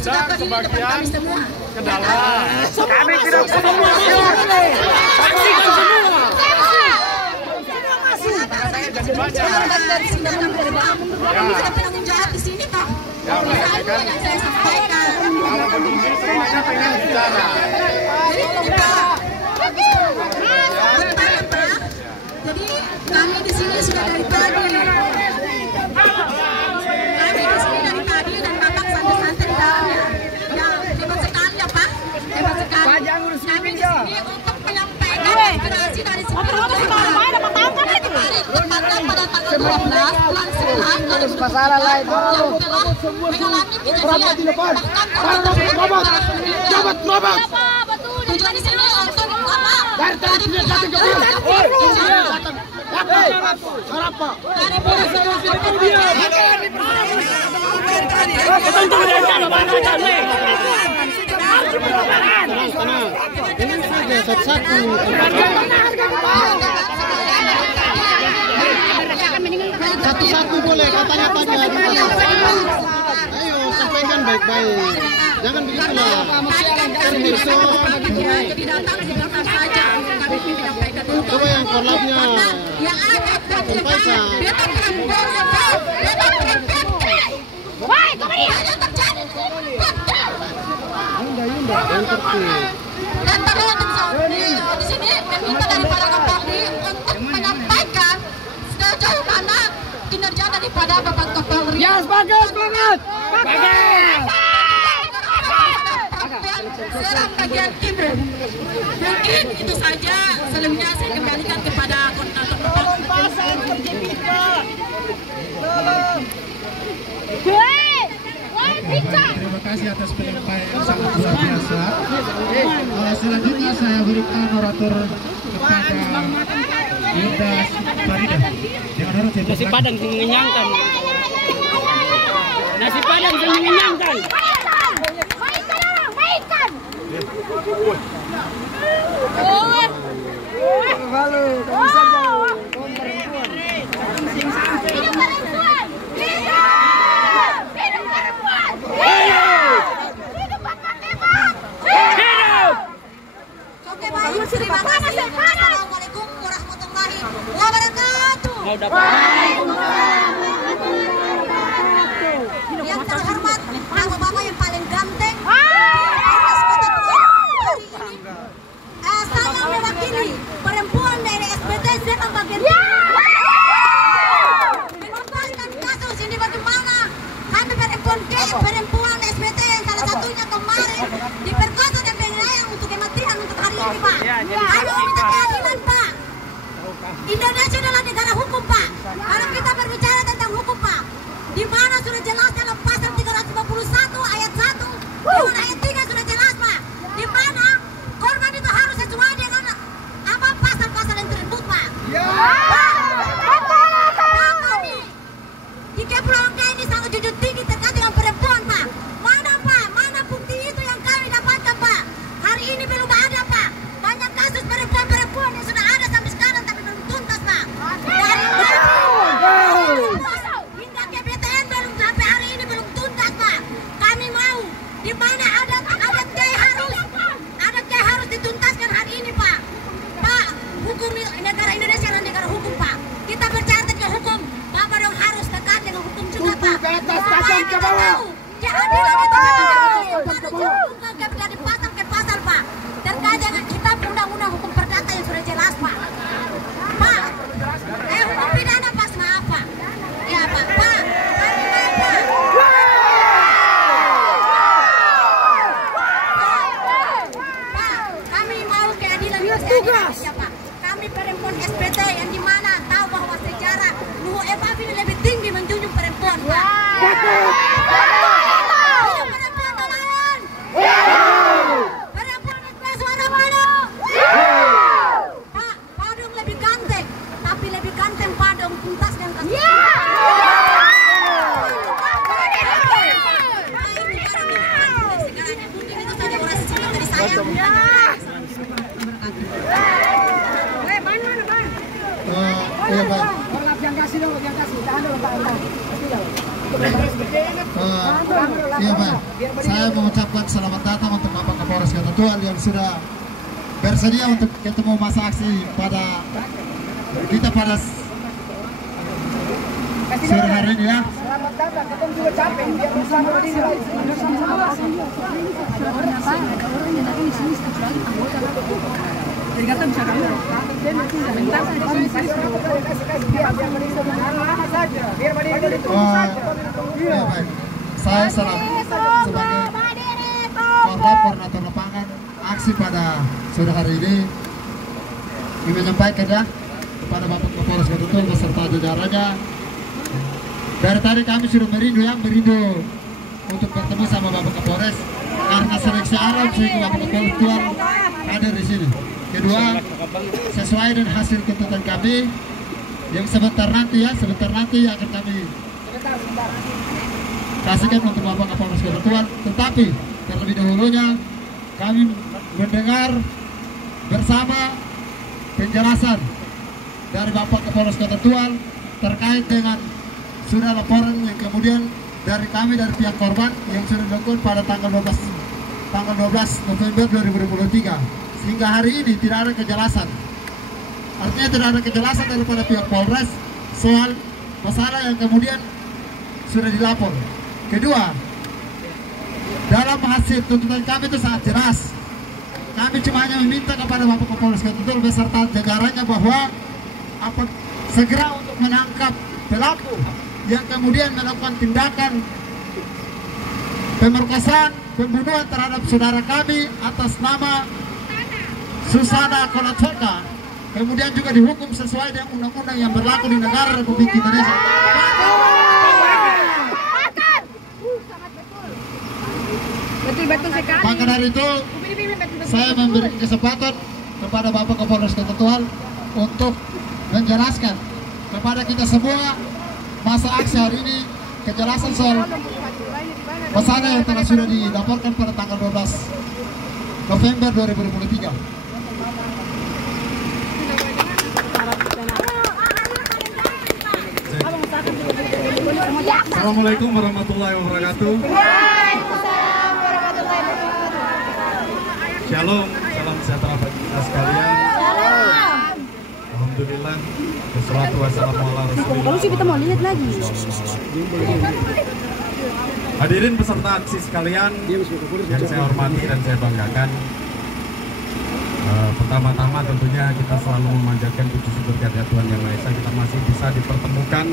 diundang sebagian ke dalam. Kami tidak semua. Saksikan semua. Saya jadi banyak. Dari sini kami tidak penanggung jawab di sini kok. Ya, Itu yang saya sampaikan. kalau begini semuanya pengen bicara. Jadi kami di sini sudah dari pagi. Kami di sini dari pagi dan Bapak santai-santai di dalamnya. Ya, hebat sekali ya Pak. Hebat sekali. Kami di sini untuk menyampaikan aspirasi dari seluruh tepatnya pada tanggal 12 bulan 11 2023 yang telah mengalami kejadian tujuan di sini untuk satu-satu boleh katanya tanya. Ayo sampaikan baik-baik. Jangan begitulah. Coba yang korlapnya sampaikan. Dan di sini meminta daripada Kapolri untuk menyampaikan sejauh mana kinerja daripada Bapak Kapolri. Ya, semangat, semangat. Serang bagian timur. Mungkin itu saja. Selebihnya saya kembalikan kepada koordinator Bapak. Terima kasih atas penyampaian yang sangat luar biasa. Selanjutnya saya berikan orator kepada Yunda Farida. Nasi padang yang mengenyangkan. Nasi padang yang mengenyangkan. Oke, baik. Terima kasih. Assalamualaikum warahmatullahi wabarakatuh. Yang terhormat, bapak-bapak yang paling ganteng. Saya mewakili perempuan dari SBT Serang bagian menuntaskan kasus ini bagaimana kami perempuan SBT yang salah satunya kemarin diperkosa dan penganiayaan untuk kematian untuk hari ini Pak. Kami minta keadilan Pak. Indonesia adalah negara hukum Pak. Kalau kita berbicara tentang hukum Pak, di mana sudah jelas dalam pasal 351 ayat 1 dengan ayat 3 sudah jelas Pak. Di mana korban itu harus sesuai dengan apa pasal-pasal yang tersebut Pak. Kami di Kepulauan K ini sangat junjung tinggi terkait dengan perempuan Pak. Mana bukti itu yang kami dapatkan Pak. Hari ini belum ada Pak. Banyak kasus perempuan-perempuan yang sudah ada sampai sekarang tapi belum tuntas Pak. Dari hingga KPTN belum sampai hari ini belum tuntas Pak. Kami mau di mana ada harus dituntaskan hari ini Pak. Pak, hukum negara Indonesia adalah negara hukum Pak. Kita percaya dengan hukum. Bapak dong harus dekat dengan hukum juga Pak. Ke atas, pasang ke bawah. Keadilan itu tidak dipasang ke pasal Pak. Terkait dengan kitab undang-undang hukum perdata yang sudah jelas Pak. Pak, hukum pidana pas apa? Ya Pak, Pak. Kami mau keadilan Indonesia Pak. Kami perempuan SBT yang dimana tahu bahwa sejarah Luhur FAB ini lebih tinggi menjunjung perempuan Pak. Perempuan nelayan. Perempuan SBT suara mana? Pak, Padung lebih ganteng, tapi lebih ganteng Padung tuntas dan kasus. Mungkin itu saja orasi singkat dari saya. Iya Pak. Jangan kasih dong, jangan kasih. Tahan dulu Pak. Iya Pak, saya mengucapkan selamat datang untuk Bapak Kapolres Ketentuan yang sudah bersedia untuk ketemu masa aksi pada kita pada sore hari ini ya. Selamat datang, ketemu juga capek, biar bersama ini lagi. Jadi kata bisa kamu. Bentar saja Iya baik. Saya sebagai koordinator lapangan aksi pada sore hari ini ingin menyampaikan ya kepada Bapak Kapolres Ketentuan beserta jajarannya. Dari tadi kami sudah merindu untuk bertemu sama Bapak Kapolres karena seleksi alam sehingga Bapak Kapolres hadir di sini. Kedua, sesuai dengan hasil tuntutan kami yang sebentar nanti akan kami kasihkan untuk Bapak Kapolres Ketentuan. Tetapi terlebih dahulunya kami mendengar bersama penjelasan dari Bapak Kapolres Ketentuan terkait dengan sudah laporan yang kemudian dari kami dari pihak korban yang sudah dilakukan pada tanggal 12 November 2023 sehingga hari ini tidak ada kejelasan. Artinya tidak ada kejelasan daripada pihak Polres soal masalah yang kemudian sudah dilapor. Kedua, dalam hasil tuntutan kami itu sangat jelas. Kami cuma hanya meminta kepada Bapak Kapolres Ketentuan beserta jajarannya bahwa segera untuk menangkap pelaku yang kemudian melakukan tindakan pemerkosaan, pembunuhan terhadap saudara kami atas nama Susana Kolatsoka, kemudian juga dihukum sesuai dengan undang-undang yang berlaku di negara Republik Indonesia. Betul sekali. Maka dari itu, saya memberi kesempatan kepada Bapak Kapolres Ketentuan untuk menjelaskan kepada kita semua masa aksi hari ini, kejelasan soal masalah yang telah sudah dilaporkan pada tanggal 12 November 2023. Assalamualaikum warahmatullahi wabarakatuh. Shalom, salam sejahtera bagi kita sekalian. Alhamdulillah, wassalatu wassalamu ala rasulillah. Kalau sih kita mau lihat lagi. Hadirin peserta aksi sekalian yang saya hormati dan saya banggakan. Pertama-tama tentunya kita selalu memanjatkan puji syukur kehadirat Tuhan Yang Maha Esa, kita masih bisa dipertemukan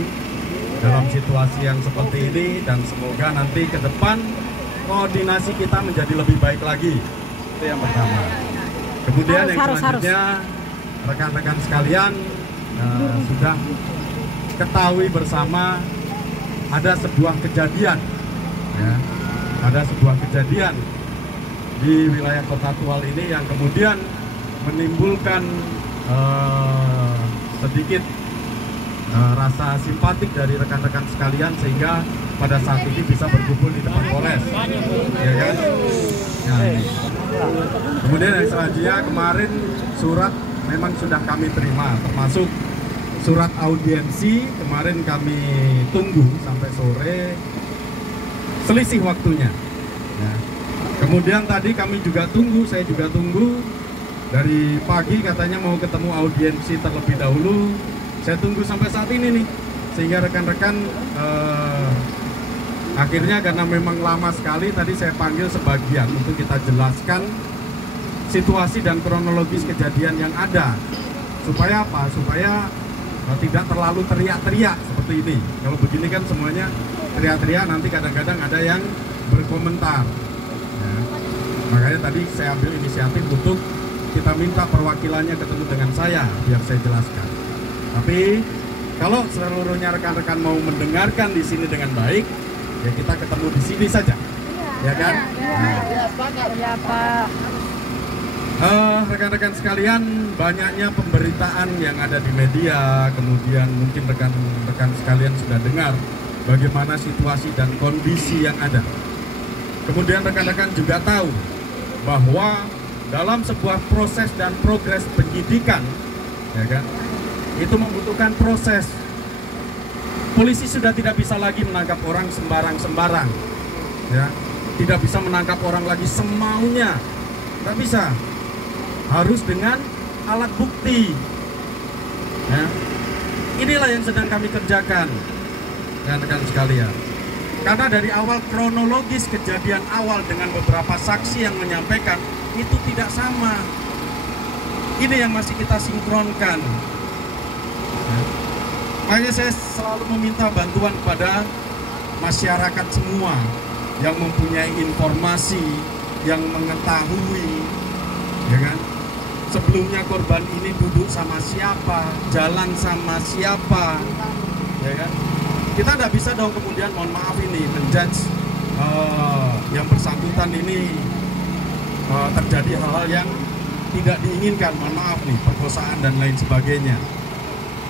dalam situasi yang seperti ini, dan semoga nanti ke depan koordinasi kita menjadi lebih baik lagi. Itu yang pertama. Kemudian yang selanjutnya, rekan-rekan sekalian sudah ketahui bersama ada sebuah kejadian, ya, ada sebuah kejadian di wilayah Kota Tual ini yang kemudian menimbulkan sedikit rasa simpatik dari rekan-rekan sekalian sehingga pada saat ini bisa berkumpul di depan Polres, ya kan? Nah, ini. Kemudian yang selanjutnya, kemarin surat memang sudah kami terima, termasuk surat audiensi kemarin kami tunggu sampai sore, selisih waktunya. Ya. Kemudian tadi kami juga tunggu, saya juga tunggu dari pagi katanya mau ketemu audiensi terlebih dahulu. Saya tunggu sampai saat ini nih, sehingga rekan-rekan akhirnya karena memang lama sekali tadi saya panggil sebagian untuk kita jelaskan situasi dan kronologis kejadian yang ada. Supaya apa? Supaya tidak terlalu teriak-teriak seperti ini. Kalau begini kan semuanya teriak-teriak, nanti kadang-kadang ada yang berkomentar. Ya. Makanya tadi saya ambil inisiatif untuk kita minta perwakilannya ketemu dengan saya biar saya jelaskan. Tapi kalau seluruhnya rekan-rekan mau mendengarkan di sini dengan baik, ya kita ketemu di sini saja, ya kan? Ya Pak. Rekan-rekan sekalian, banyaknya pemberitaan yang ada di media, kemudian mungkin rekan-rekan sekalian sudah dengar bagaimana situasi dan kondisi yang ada. Kemudian rekan-rekan juga tahu bahwa dalam sebuah proses dan progres penyidikan, ya kan, itu membutuhkan proses. Polisi sudah tidak bisa lagi menangkap orang sembarang-sembarang, ya. Tidak bisa menangkap orang lagi semaunya, nggak bisa. Harus dengan alat bukti. Ya. Inilah yang sedang kami kerjakan, rekan-rekan sekalian. Karena dari awal kronologis kejadian awal dengan beberapa saksi yang menyampaikan itu tidak sama. Ini yang masih kita sinkronkan. Ya. Makanya saya selalu meminta bantuan kepada masyarakat semua yang mempunyai informasi, yang mengetahui, ya kan? Sebelumnya korban ini duduk sama siapa, jalan sama siapa, ya kan? Kita tidak bisa dong kemudian, mohon maaf ini, menjudge yang bersangkutan ini terjadi hal-hal yang tidak diinginkan, mohon maaf nih, perkosaan dan lain sebagainya,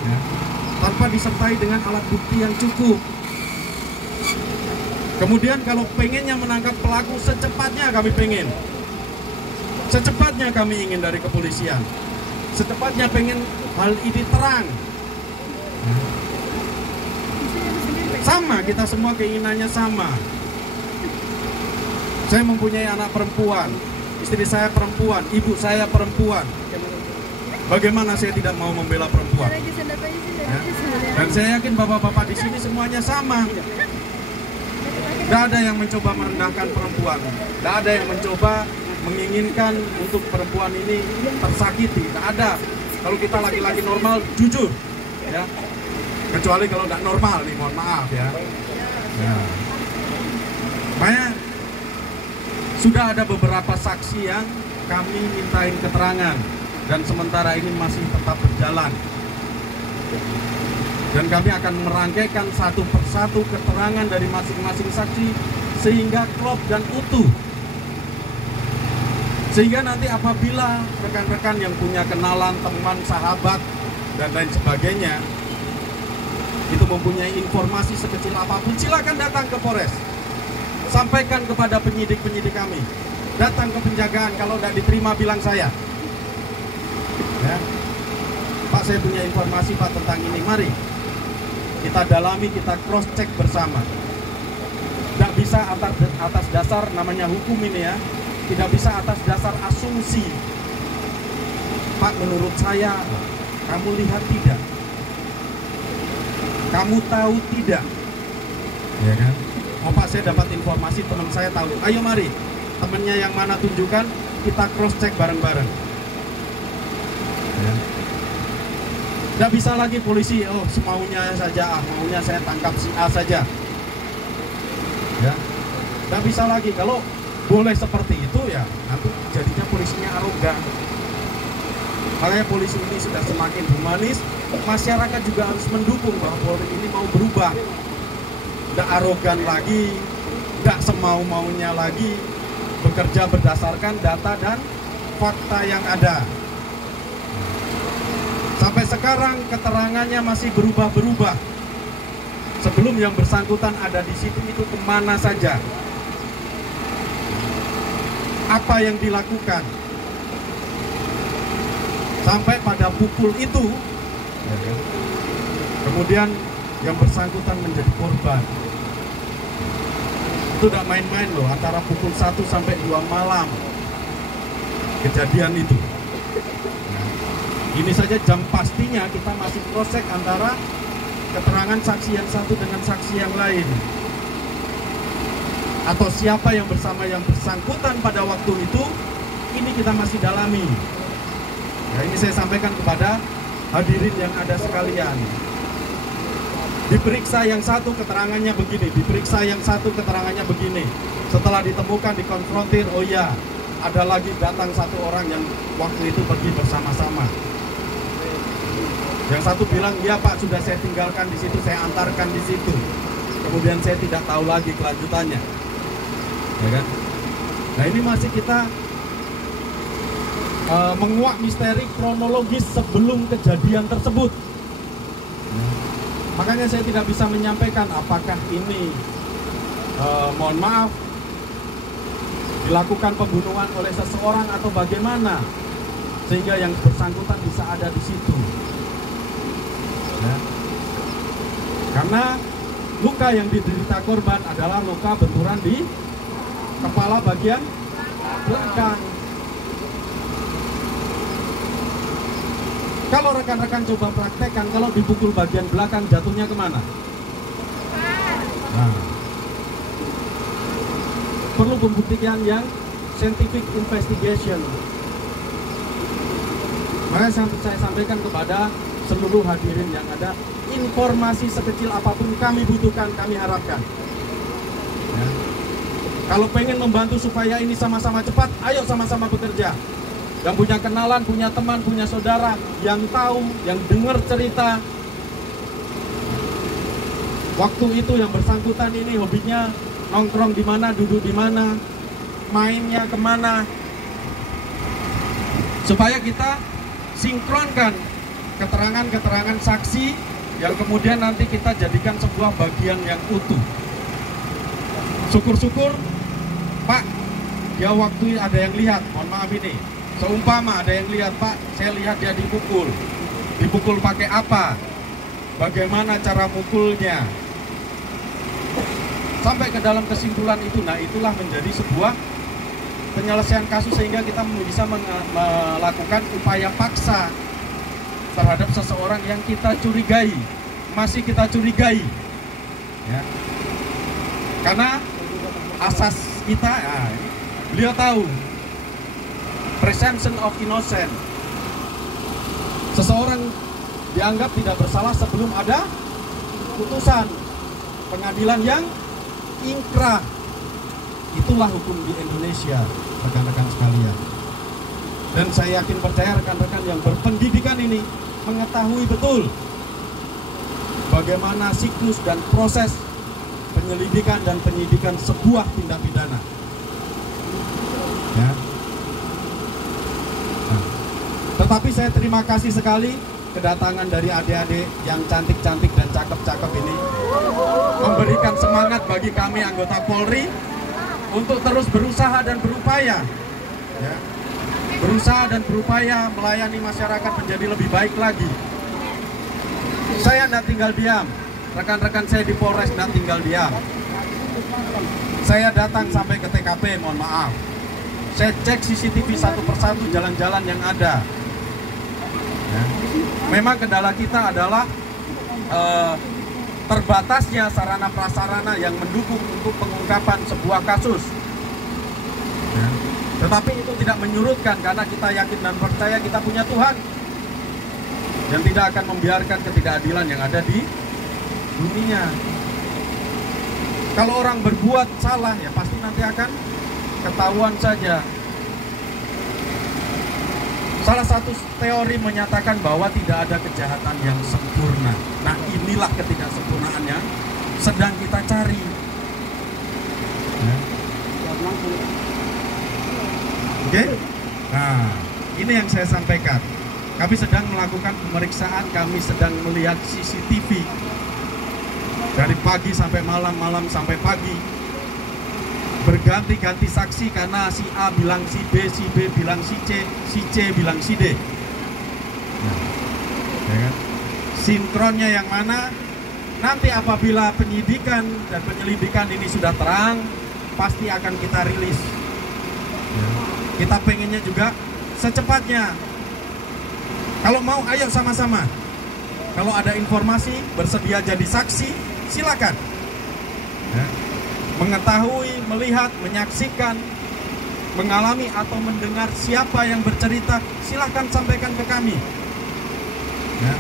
ya. Tanpa disertai dengan alat bukti yang cukup. Kemudian kalau pengennya menangkap pelaku secepatnya kami pengen. Secepatnya kami ingin dari kepolisian. Secepatnya pengen hal ini terang. Sama, kita semua keinginannya sama. Saya mempunyai anak perempuan, istri saya perempuan, ibu saya perempuan. Bagaimana saya tidak mau membela perempuan? Ya. Dan saya yakin bapak-bapak di sini semuanya sama. Tidak ada yang mencoba merendahkan perempuan. Tidak ada yang mencoba menginginkan untuk perempuan ini tersakiti. Tidak ada. Kalau kita laki-laki normal, jujur, ya. Kecuali kalau tidak normal nih, mohon maaf ya. Ya. Makanya sudah ada beberapa saksi yang kami mintain keterangan. Dan sementara ini masih tetap berjalan. Dan kami akan merangkaikan satu persatu keterangan dari masing-masing saksi sehingga klop dan utuh. Sehingga nanti apabila rekan-rekan yang punya kenalan, teman, sahabat, dan lain sebagainya itu mempunyai informasi sekecil apapun, silakan datang ke Polres. Sampaikan kepada penyidik-penyidik kami. Datang ke penjagaan, kalau tidak diterima bilang saya. Ya. Pak, saya punya informasi Pak tentang ini, mari kita dalami, kita cross check bersama. Tidak bisa atas dasar, namanya hukum ini ya, tidak bisa atas dasar asumsi. Pak, menurut saya, kamu lihat tidak, kamu tahu tidak, ya kan? Oh Pak, saya dapat informasi, teman saya tahu. Ayo mari, temannya yang mana tunjukkan, kita cross check bareng-bareng. Ya. Tidak bisa lagi polisi, oh semaunya saja, maunya saya tangkap si A saja. Ya. Tidak bisa lagi, kalau boleh seperti itu ya, nanti jadinya polisinya arogan. Makanya polisi ini sudah semakin humanis, masyarakat juga harus mendukung bahwa polri ini mau berubah. Tidak arogan lagi, tidak semau-maunya lagi, bekerja berdasarkan data dan fakta yang ada. Sampai sekarang keterangannya masih berubah-berubah. Sebelum yang bersangkutan ada di situ itu kemana saja? Apa yang dilakukan? Sampai pada pukul itu, kemudian yang bersangkutan menjadi korban. Itu tidak main-main loh, antara pukul 1 sampai 2 malam kejadian itu. Ini saja jam pastinya kita masih cross-check antara keterangan saksi yang satu dengan saksi yang lain. Atau siapa yang bersama yang bersangkutan pada waktu itu, ini kita masih dalami. Ya, ini saya sampaikan kepada hadirin yang ada sekalian. Diperiksa yang satu keterangannya begini, diperiksa yang satu keterangannya begini. Setelah ditemukan, dikonfrontir, oh ya, ada lagi datang satu orang yang waktu itu pergi bersama-sama. Yang satu bilang, ya Pak, sudah saya tinggalkan di situ, saya antarkan di situ. Kemudian saya tidak tahu lagi kelanjutannya. Ya kan? Nah ini masih kita menguak misteri kronologis sebelum kejadian tersebut. Makanya saya tidak bisa menyampaikan apakah ini, mohon maaf, dilakukan pembunuhan oleh seseorang atau bagaimana, sehingga yang bersangkutan bisa ada di situ. Ya. Karena luka yang diderita korban adalah luka benturan di kepala bagian belakang. Kalau rekan-rekan coba praktekkan, kalau dipukul bagian belakang jatuhnya kemana? Nah, perlu pembuktian yang scientific investigation. Makanya saya sampaikan kepada seluruh hadirin yang ada, informasi sekecil apapun kami butuhkan, kami harapkan. Ya. Kalau pengen membantu supaya ini sama-sama cepat, ayo sama-sama bekerja. Yang punya kenalan, punya teman, punya saudara, yang tahu, yang dengar cerita. Waktu itu yang bersangkutan ini hobinya nongkrong di mana, duduk di mana, mainnya kemana. Supaya kita sinkronkan keterangan-keterangan saksi yang kemudian nanti kita jadikan sebuah bagian yang utuh. Syukur-syukur, Pak, dia waktu ada yang lihat, mohon maaf ini, seumpama ada yang lihat, Pak, saya lihat dia dipukul. Dipukul pakai apa? Bagaimana cara mukulnya? Sampai ke dalam kesimpulan itu, nah itulah menjadi sebuah penyelesaian kasus sehingga kita bisa melakukan upaya paksa terhadap seseorang yang kita curigai, masih kita curigai. Ya. Karena asas kita, ya, beliau tahu presumption of innocent. Seseorang dianggap tidak bersalah sebelum ada putusan pengadilan yang ingkrah. Itulah hukum di Indonesia, rekan-rekan sekalian. Dan saya yakin percaya rekan-rekan yang berpendidikan ini mengetahui betul bagaimana siklus dan proses penyelidikan dan penyidikan sebuah tindak pidana. Ya. Nah, tetapi saya terima kasih sekali kedatangan dari adik-adik yang cantik-cantik dan cakep-cakep ini, memberikan semangat bagi kami anggota Polri untuk terus berusaha dan berupaya, ya, berusaha dan berupaya melayani masyarakat menjadi lebih baik lagi. Saya tidak tinggal diam, rekan-rekan saya di Polres tidak tinggal diam. Saya datang sampai ke TKP, mohon maaf. Saya cek CCTV satu persatu jalan-jalan yang ada. Ya. Memang kendala kita adalah terbatasnya sarana prasarana yang mendukung untuk pengungkapan sebuah kasus. Ya. Tetapi itu tidak menyurutkan karena kita yakin dan percaya kita punya Tuhan yang tidak akan membiarkan ketidakadilan yang ada di dunia. Kalau orang berbuat salah ya pasti nanti akan ketahuan saja. Salah satu teori menyatakan bahwa tidak ada kejahatan yang sempurna. Nah, inilah ketidaksempurnaan yang sedang kita cari. Ya. Oke? Nah, ini yang saya sampaikan. Kami sedang melakukan pemeriksaan, kami sedang melihat CCTV dari pagi sampai malam, malam sampai pagi. Berganti-ganti saksi karena si A bilang si B bilang si C bilang si D. Nah, ya kan? Sinkronnya yang mana? Nanti apabila penyidikan dan penyelidikan ini sudah terang, pasti akan kita rilis. Ya. Kita pengennya juga secepatnya. Kalau mau, ayo sama-sama. Kalau ada informasi, bersedia jadi saksi, silakan. Ya. Mengetahui, melihat, menyaksikan, mengalami atau mendengar siapa yang bercerita, silakan sampaikan ke kami. Ya,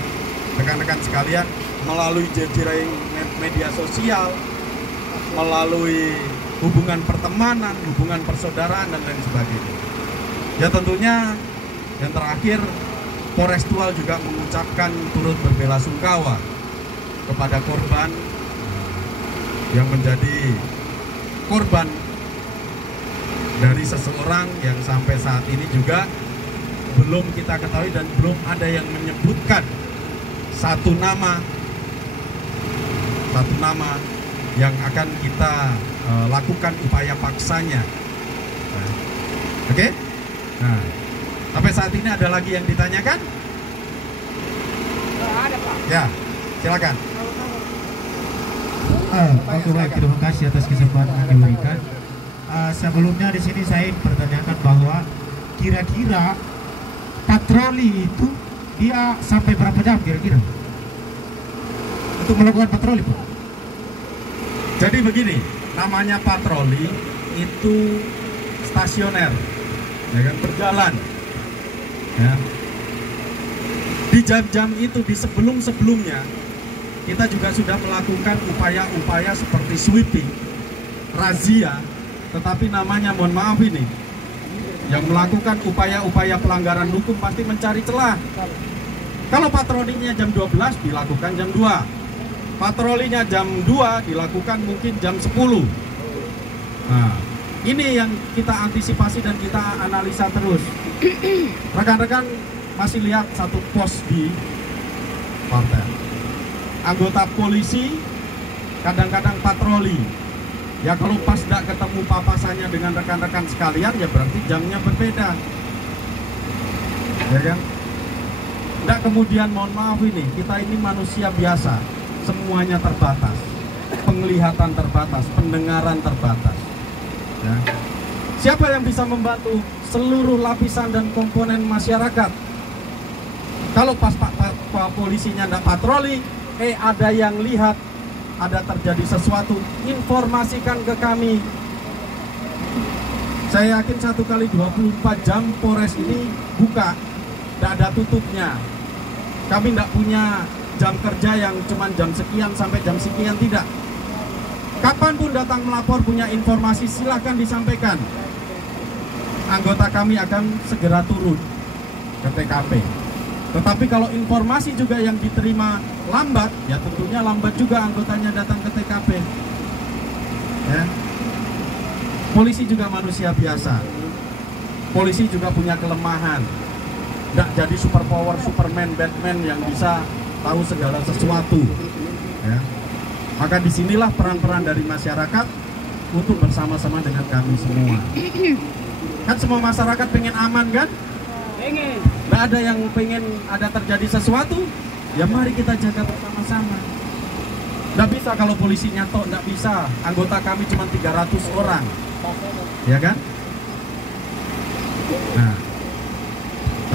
rekan-rekan sekalian, melalui jejaring media sosial, melalui hubungan pertemanan, hubungan persaudaraan dan lain sebagainya. Ya tentunya yang terakhir, Polres Tual juga mengucapkan turut berbelasungkawa kepada korban yang menjadi korban dari seseorang yang sampai saat ini juga belum kita ketahui dan belum ada yang menyebutkan satu nama yang akan kita lakukan upaya paksanya. Nah, oke? Nah, sampai saat ini ada lagi yang ditanyakan? Ada, Pak. Ya, silakan. Oke, baik, terima kasih atas kesempatan yang diberikan. Sebelumnya di sini saya pertanyakan bahwa kira-kira patroli itu dia sampai berapa jam kira-kira untuk melakukan patroli, Pak? Jadi begini, namanya patroli itu stasioner, ya kan, berjalan. Ya. Di jam-jam itu, di sebelumnya kita juga sudah melakukan upaya-upaya seperti sweeping, razia, tetapi namanya, mohon maaf ini, yang melakukan upaya-upaya pelanggaran hukum pasti mencari celah. Kalau patrolinya jam 12 dilakukan jam 2, patrolinya jam 2 dilakukan mungkin jam 10. Nah, ini yang kita antisipasi dan kita analisa terus. Rekan-rekan masih lihat satu pos di partai. Anggota polisi kadang-kadang patroli. Ya kalau pas tidak ketemu papasannya dengan rekan-rekan sekalian, ya berarti jamnya berbeda. Ya kan? Tidak kemudian, mohon maaf ini, kita ini manusia biasa. Semuanya terbatas. Penglihatan terbatas, pendengaran terbatas. Ya. Siapa yang bisa membantu seluruh lapisan dan komponen masyarakat? Kalau pas pak polisinya tidak patroli, ada yang lihat, ada terjadi sesuatu, informasikan ke kami. Saya yakin 1x24 jam Polres ini buka, tidak ada tutupnya. Kami tidak punya jam kerja yang cuma jam sekian sampai jam sekian, tidak. Kapanpun datang melapor punya informasi, silahkan disampaikan. Anggota kami akan segera turun ke TKP. Tetapi kalau informasi juga yang diterima lambat, ya tentunya lambat juga anggotanya datang ke TKP. Ya. Polisi juga manusia biasa. Polisi juga punya kelemahan. Nggak jadi super power, Superman, Batman yang bisa tahu segala sesuatu. Ya. Maka disinilah peran-peran dari masyarakat untuk bersama-sama dengan kami semua. Kan semua masyarakat pengen aman kan? Pengen. Nggak ada yang pengen ada terjadi sesuatu, ya mari kita jaga bersama-sama. Nggak bisa kalau polisinya toh, nggak bisa. Anggota kami cuma 300 orang, ya kan? Nah,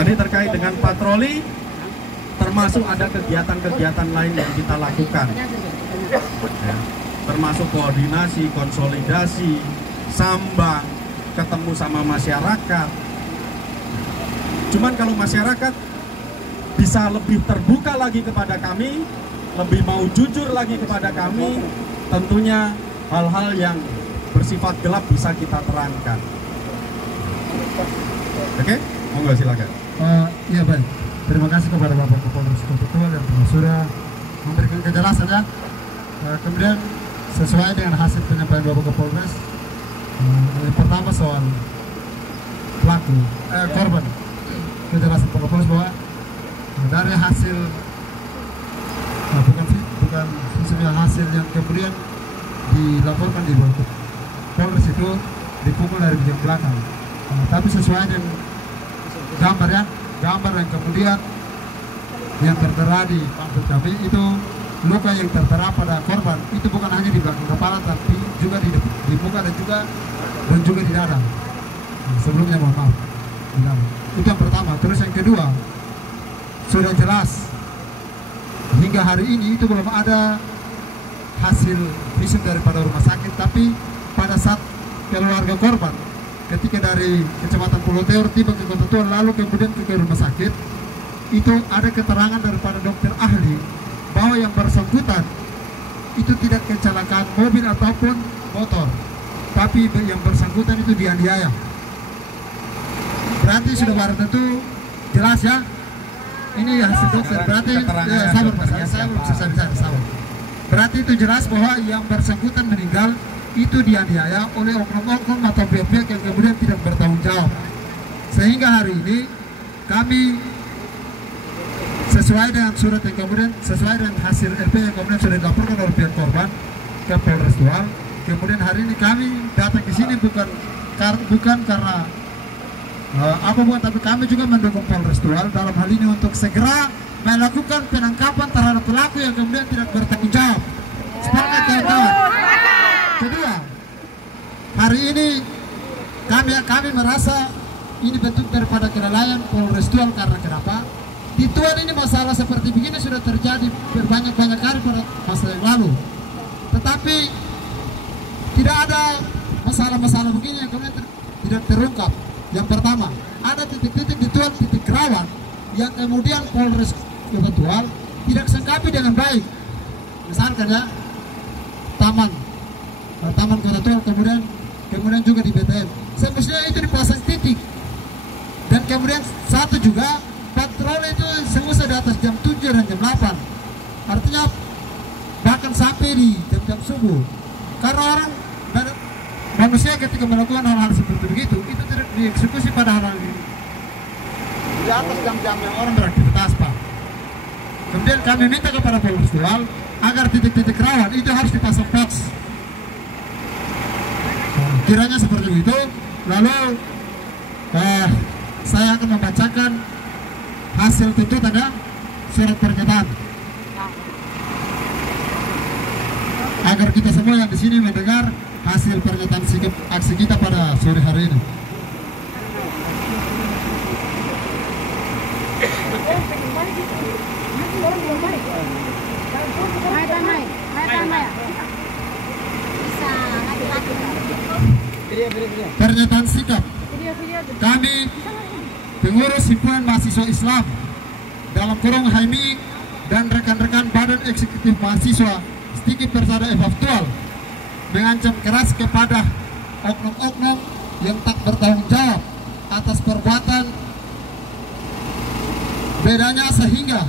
tadi terkait dengan patroli, termasuk ada kegiatan-kegiatan lain yang kita lakukan. Ya, termasuk koordinasi, konsolidasi, sambang, ketemu sama masyarakat. Cuman kalau masyarakat bisa lebih terbuka lagi kepada kami, lebih mau jujur lagi kepada kami, tentunya hal-hal yang bersifat gelap bisa kita terangkan. Oke? Monggo silakan. Iya baik. Terima kasih kepada Bapak Kapolres Kota Tua yang sudah memberikan kejelasan ya. Kemudian sesuai dengan hasil penyampaian Bapak Kapolres, yang pertama soal pelaku, korban, kejelasan Bapak Kapolres bahwa dari hasil bukan visual hasil yang kemudian dilaporkan di Bapak Polres itu dipukul dari bagian belakang, tapi sesuai dengan gambar yang kemudian yang tertera di pamflet kami itu, luka yang tertera pada korban itu bukan hanya di belakang kepala tapi juga di muka dan juga di dada. Sebelumnya mohon maaf, itu yang pertama. Terus yang kedua, sudah jelas hingga hari ini itu belum ada hasil visum daripada rumah sakit, tapi pada saat keluarga korban ketika dari Kecamatan Pulau Teor tiba ke Kota Tua lalu kemudian ke rumah sakit, itu ada keterangan daripada dokter ahli bahwa yang bersangkutan itu tidak kecelakaan mobil ataupun motor, tapi yang bersangkutan itu dianiaya. Berarti sudah barang tentu jelas ya. Ini hasil dokter. Berarti sabar Mas, saya belum selesai. Berarti itu jelas bahwa yang bersangkutan meninggal itu dianiaya oleh oknum-oknum atau pihak-pihak yang kemudian tidak bertanggung jawab. Sehingga hari ini kami sesuai dengan surat yang kemudian sesuai dengan hasil LP yang kemudian sudah dilaporkan oleh pihak korban ke Polres Tual. Kemudian hari ini kami datang ke sini bukan karena apapun, tapi kami juga mendukung Polres Tual dalam hal ini untuk segera melakukan penangkapan terhadap pelaku yang kemudian tidak bertanggung jawab. Sepakat kawan-kawan? kami merasa ini bentuk daripada kelalaian Polres Tual. Karena kenapa? Di Tual ini masalah seperti begini sudah terjadi berbanyak-banyak kali pada masa yang lalu. Tetapi tidak ada masalah-masalah begini yang kemudian tidak terungkap. Yang pertama, ada titik-titik di Tual, titik rawan yang kemudian Polres Kota Tual tidak sengkapi dengan baik. Misalkan ya, Taman Kota Tual, kemudian juga di BTN. Semestinya itu dipasang titik. Dan kemudian satu juga, patroli itu semua di atas jam 7 dan jam 8. Artinya bahkan sampai di jam-jam subuh. Karena orang manusia ketika melakukan hal-hal seperti begitu, itu tidak dieksekusi pada hal-hal ini di atas jam-jam yang orang beraktivitas, Pak. Kemudian kami minta kepada Polres Tual agar titik-titik rawan itu harus dipasang box. Kiranya seperti itu. Lalu saya akan membacakan hasil tuntutan ya, surat pernyataan, agar kita semua yang di sini mendengar hasil pernyataan sikap aksi kita pada sore hari ini. Pernyataan sikap kami, pengurus himpunan mahasiswa Islam dalam kurung HMI dan rekan-rekan Badan Eksekutif Mahasiswa Stiki Persada FF Tual, mengancam keras kepada oknum-oknum yang tak bertanggung jawab atas perbuatan bedanya sehingga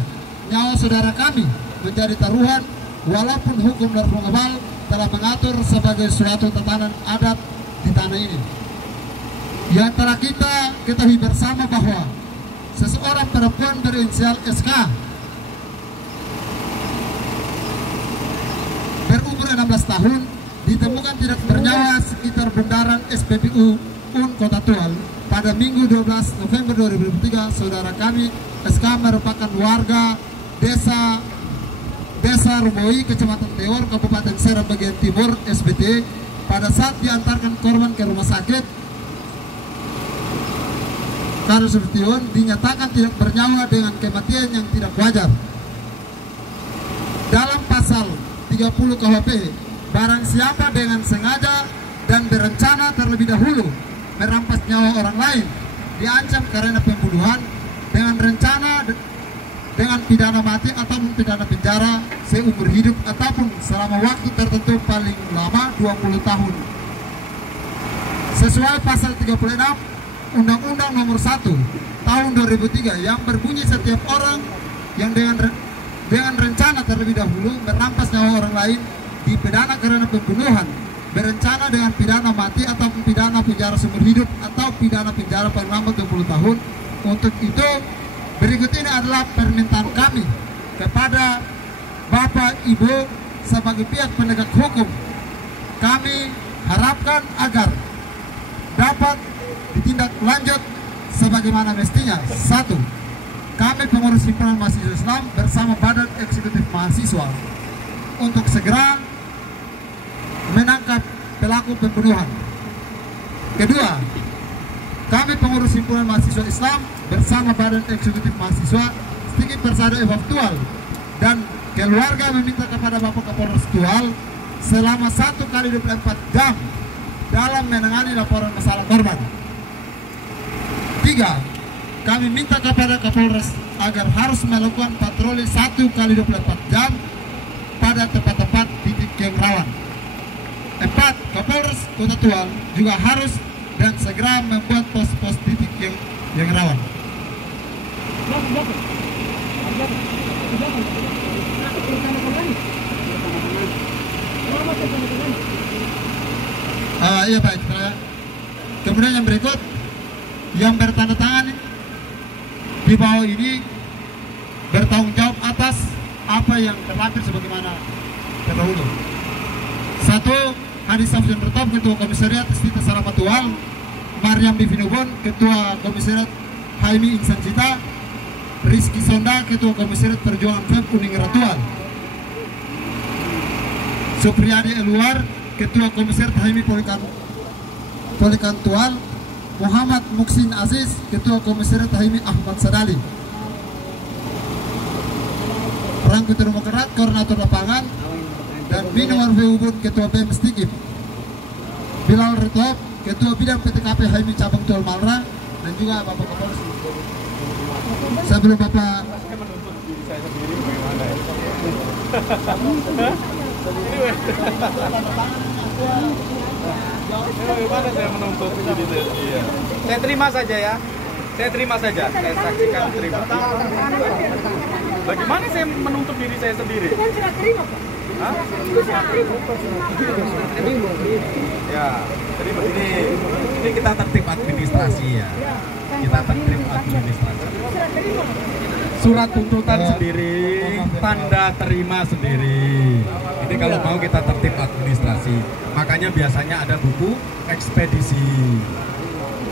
nyawa saudara kami menjadi taruhan, walaupun hukum Darfur Global telah mengatur sebagai suatu tatanan adat di tanah ini. Di antara kita ketahui bersama bahwa seseorang perempuan berinisial SK berumur 16 tahun ditemukan tidak bernyawa sekitar bundaran SPBU UN Kota Tual pada Minggu 12 November 2023. Saudara kami SK merupakan warga desa Rumoi, Kecamatan Tewor, Kabupaten Serang bagian Timur, SBT. Pada saat diantarkan korban ke rumah sakit Karusutiun, dinyatakan tidak bernyawa dengan kematian yang tidak wajar. Dalam pasal 30 KUHP, barang siapa dengan sengaja dan berencana terlebih dahulu merampas nyawa orang lain diancam karena pembunuhan dengan rencana dengan pidana mati ataupun pidana penjara seumur hidup ataupun selama waktu tertentu paling lama 20 tahun. Sesuai pasal 36 Undang-Undang Nomor 1 Tahun 2003 yang berbunyi setiap orang yang dengan rencana terlebih dahulu merampas nyawa orang lain dipidana karena pembunuhan, berencana dengan pidana mati ataupun pidana penjara seumur hidup atau pidana penjara paling lama 20 tahun. Untuk itu, berikut ini adalah permintaan kami kepada Bapak Ibu sebagai pihak penegak hukum. Kami harapkan agar dapat ditindak lanjut sebagaimana mestinya. 1. Kami pengurus himpunan mahasiswa Islam bersama Badan Eksekutif Mahasiswa untuk segera menangkap pelaku pembunuhan. Kedua, kami pengurus himpunan mahasiswa Islam bersama Badan Eksekutif Mahasiswa Stiki Persada FF Tual dan keluarga meminta kepada Bapak Kapolres Tual selama 1x24 jam dalam menangani laporan masalah korban. 3. Kami minta kepada Kapolres agar harus melakukan patroli 1x24 jam pada tempat-tempat titik yang rawan. 4. Kapolres Kota Tual juga harus dan segera membuat pos-pos titik yang rawan. Iya baik. Kemudian yang berikut, yang bertanda tangan di bawah ini bertanggung jawab atas apa yang terlampir sebagaimana terdahulu. 1. Hadis Samsun Bertop, Ketua Komisariat Istita Sarapat Tual. Mariam Bivinubon, Ketua Komisariat Haimi Insan Cita. Rizky Sonda, Ketua Komisariat Perjuangan FEB Kuningan Tual. Supriyadi Eluar, Ketua Komisariat Haimi Polikan Tual. Muhammad Muksin Aziz, Ketua Komisariat HMI Ahmad Sadali. Rangkuti Demokrat, Koordinator Lapangan, dan Bino Warfeubun, Ketua BEM Stikip. Bilal Retop, Ketua Bidang PTKP HMI Cabang Tol Malra, dan juga Bapak Kapolres. Sebelum Bapak Bagaimana saya menuntut diri saya? Iya. Saya terima saja ya. Saya terima saja. Saya saksikan terima. Bagaimana saya menuntut diri saya sendiri? Hah? Ya, jadi begini. Ini kita tertib administrasi ya. Kita tertib administrasi. Surat tuntutan sendiri, tanda terima sendiri. Ini kalau mau kita tertib administrasi. Makanya biasanya ada buku ekspedisi.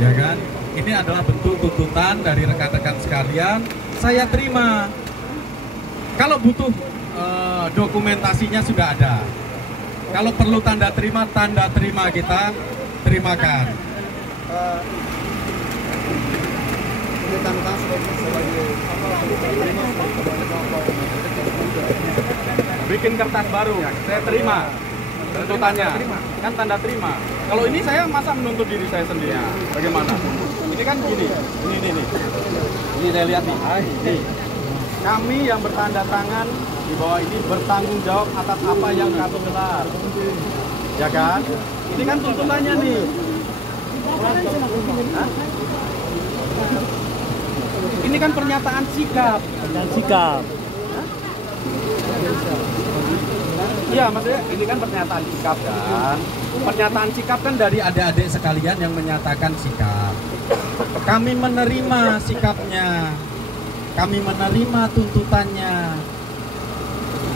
Ya kan? Ini adalah bentuk tuntutan dari rekan-rekan sekalian. Saya terima. Kalau butuh dokumentasinya sudah ada. Kalau perlu tanda terima kita terimakan. Bikin kertas baru, saya terima tuntutannya, kan tanda terima. Kalau ini saya masa menuntut diri saya sendiri, bagaimana? Ini kan gini, ini saya lihat nih. Kami yang bertanda tangan di bawah ini bertanggung jawab atas apa yang kami gelar, ya kan? Ini kan tuntutannya nih. Hah? Ini kan pernyataan sikap. Iya, maksudnya ini kan pernyataan sikap kan. Pernyataan sikap kan dari adik-adik sekalian yang menyatakan sikap. Kami menerima sikapnya. Kami menerima tuntutannya.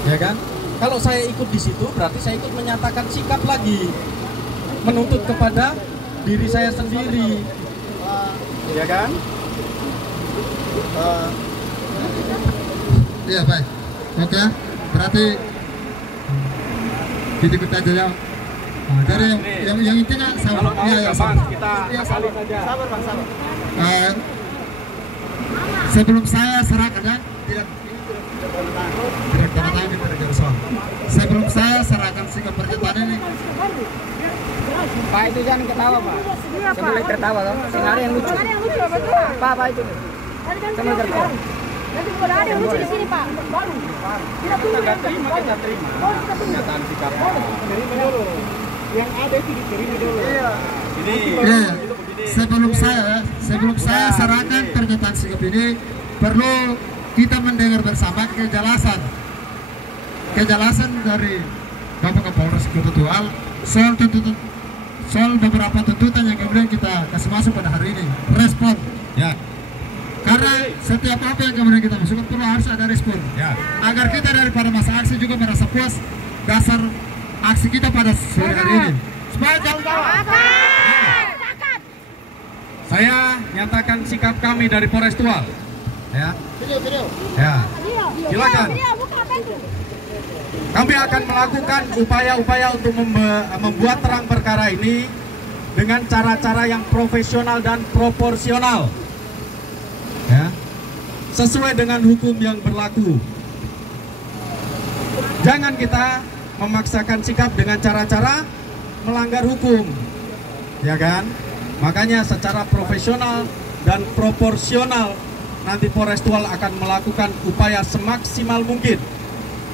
Ya kan? Kalau saya ikut di situ berarti saya ikut menyatakan sikap lagi. Menuntut kepada diri saya sendiri. Ya kan? Iya baik, oke, berarti kita ikut aja ya. Dari yang intinya kalau mau ya, kita kali saja. Sabar bang, sabar. Sebelum saya serahkan ya, tidak tanda tangan pada Jarusan. Sebelum saya serahkan sikap pernyataan ini. Pak itu jangan ketawa Pak. Sebelum tertawa loh. Sengaja yang lucu. Pak itu. Sama tertawa. Nanti kalau ada yang lucu di sini Pak. Baru. Kita terima. Pernyataan sikap. Terima dulu. Yang ada itu diterima dulu. Iya. Ini. Sebelum saya serahkan pernyataan sikap ini, perlu kita mendengar bersama kejelasan dari Bapak Kapolres Kota Tegal soal beberapa tuntutan yang kemudian kita kasih masuk pada hari ini. Respon. Ya. Karena setiap apa yang kemudian kita masukkan perlu harus ada respon. Ya. Agar kita daripada masa aksi juga merasa puas dasar aksi kita pada sore hari ini. Supaya jangan tawa. Saya nyatakan sikap kami dari Polres Tegal. Ya. Ya. Silakan. Kami akan melakukan upaya-upaya untuk membuat terang perkara ini dengan cara-cara yang profesional dan proporsional. Ya. Sesuai dengan hukum yang berlaku. Jangan kita memaksakan sikap dengan cara-cara melanggar hukum. Ya kan? Makanya secara profesional dan proporsional nanti Polres Tegal akan melakukan upaya semaksimal mungkin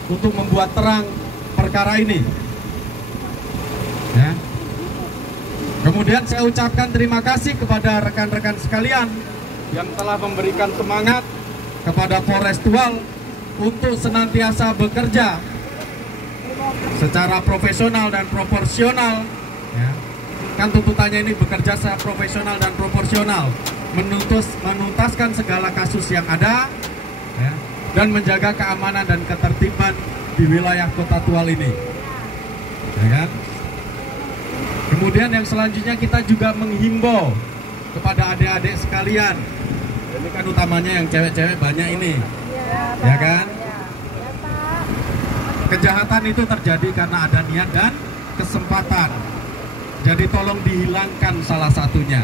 untuk membuat terang perkara ini. Ya. Kemudian saya ucapkan terima kasih kepada rekan-rekan sekalian yang telah memberikan semangat kepada Polres Tegal untuk senantiasa bekerja secara profesional dan proporsional. Ya. Kan tuntutannya ini bekerja secara profesional dan proporsional, menuntaskan segala kasus yang ada, ya, dan menjaga keamanan dan ketertiban di wilayah Kota Tegal ini. Ya kan? Kemudian yang selanjutnya kita juga menghimbau kepada adik-adik sekalian. Ini kan utamanya yang cewek-cewek banyak ini. Ya kan? Kejahatan itu terjadi karena ada niat dan kesempatan. Jadi tolong dihilangkan salah satunya.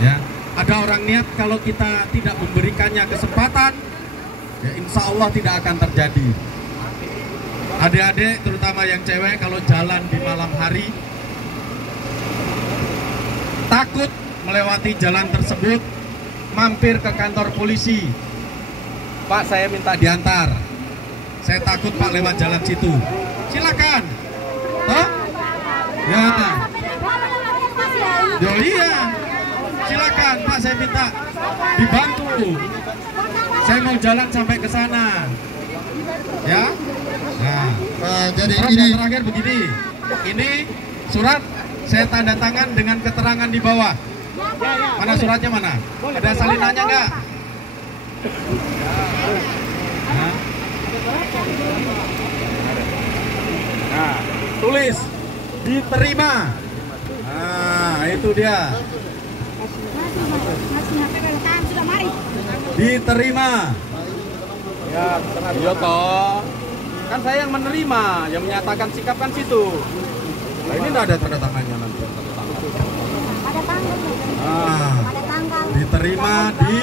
Ya, ada orang niat kalau kita tidak memberikannya kesempatan, ya insya Allah tidak akan terjadi. Adik-adik, terutama yang cewek, kalau jalan di malam hari, takut melewati jalan tersebut, mampir ke kantor polisi. Pak, saya minta diantar. Saya takut Pak lewat jalan situ. Silakan. Toh? Ya. Yo iya. Silakan Pak, saya minta dibantu. Saya mau jalan sampai ke sana. Ya. Nah, Jadi surat ini yang terakhir begini. Ini surat saya tanda tangan dengan keterangan di bawah. Mana suratnya mana? Ada salinannya enggak? Nah. Nah, tulis diterima. Nah, itu dia. Diterima. Ya, iya toh. Kan saya yang menerima, yang menyatakan sikap kan situ. Nah, ini enggak ada tanda tangannya nanti. Ada tanggal. Nah, Ada tanggal. diterima di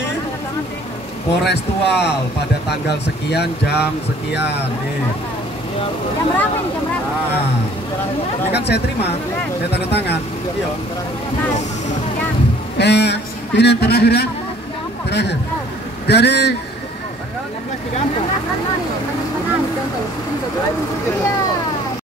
Polres Tual pada tanggal sekian, jam sekian. Nih. Jam berapa ini? Jam berapa? Nah, ini kan saya terima, saya tanda tangan. Iya. Jam. ini yang terakhir ya. Terakhir. Jadi Iya.